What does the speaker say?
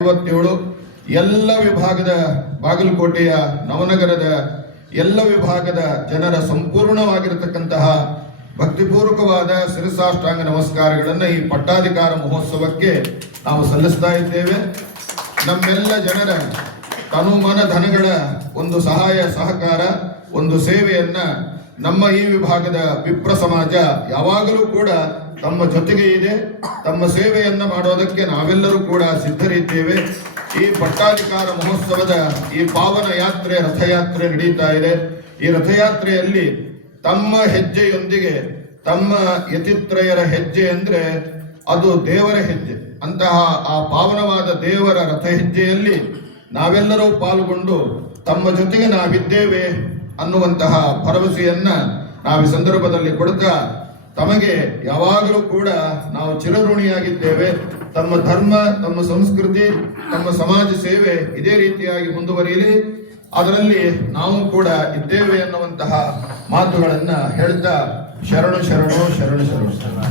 57 ಎಲ್ಲ ವಿಭಾಗದ ಬಾಗಲಕೋಟೆಯ ನವನಗರದ ಎಲ್ಲ ವಿಭಾಗದ ಜನರ ಸಂಪೂರ್ಣವಾಗಿರತಕ್ಕಂತಹ ಭಕ್ತಿಪೂರ್ವಕವಾದ ಶಿರಸಾಷ್ಟಾಂಗ ನಮಸ್ಕಾರಗಳನ್ನು ಈ ಪಟ್ಟಾಧಿಕಾರ ಮಹೋತ್ಸವಕ್ಕೆ ನಾವು ಸಲ್ಲಿಸ್ತಾ ಇದ್ದೇವೆ. ನಮ್ಮೆಲ್ಲ ಜನರ ತನು ಮನ ಧನಗಳ ಒಂದು ಸಹಾಯ ಸಹಕಾರ, ಒಂದು ಸೇವೆಯನ್ನ ನಮ್ಮ ಈ ವಿಭಾಗದ ವಿಪ್ರ ಸಮಾಜ ಯಾವಾಗಲೂ ಕೂಡ ತಮ್ಮ ಜೊತೆಗೆ ಇದೆ. ತಮ್ಮ ಸೇವೆಯನ್ನ ಮಾಡೋದಕ್ಕೆ ನಾವೆಲ್ಲರೂ ಕೂಡ ಸಿದ್ಧರಿದ್ದೇವೆ. ಈ ಪಟ್ಟಾಧಿಕಾರ ಮಹೋತ್ಸವದ ಈ ಪಾವನ ಯಾತ್ರೆ, ರಥಯಾತ್ರೆ ನಡೀತಾ ಇದೆ. ಈ ರಥಯಾತ್ರೆಯಲ್ಲಿ ತಮ್ಮ ಹೆಜ್ಜೆಯೊಂದಿಗೆ ತಮ್ಮ ಯತಿತ್ರಯರ ಹೆಜ್ಜೆ ಅಂದ್ರೆ ಅದು ದೇವರ ಹೆಜ್ಜೆ. ಅಂತಹ ಆ ಪಾವನವಾದ ದೇವರ ರಥ ಹೆಜ್ಜೆಯಲ್ಲಿ ನಾವೆಲ್ಲರೂ ಪಾಲ್ಗೊಂಡು ತಮ್ಮ ಜೊತೆಗೆ ನಾವಿದ್ದೇವೆ ಅನ್ನುವಂತಹ ಭರವಸೆಯನ್ನ ನಾವು ಈ ಸಂದರ್ಭದಲ್ಲಿ ಕೊಡ್ತಾ, ತಮಗೆ ಯಾವಾಗಲೂ ಕೂಡ ನಾವು ಚಿರಋಣಿಯಾಗಿದ್ದೇವೆ. ತಮ್ಮ ಧರ್ಮ, ತಮ್ಮ ಸಂಸ್ಕೃತಿ, ತಮ್ಮ ಸಮಾಜ ಸೇವೆ ಇದೇ ರೀತಿಯಾಗಿ ಮುಂದುವರಿಯಲಿ, ಅದರಲ್ಲಿ ನಾವು ಕೂಡ ಇದ್ದೇವೆ ಅನ್ನುವಂತಹ ಮಾತುಗಳನ್ನ ಹೇಳ್ತಾ ಶರಣು ಶರಣು ಶರಣು ಶರಣು.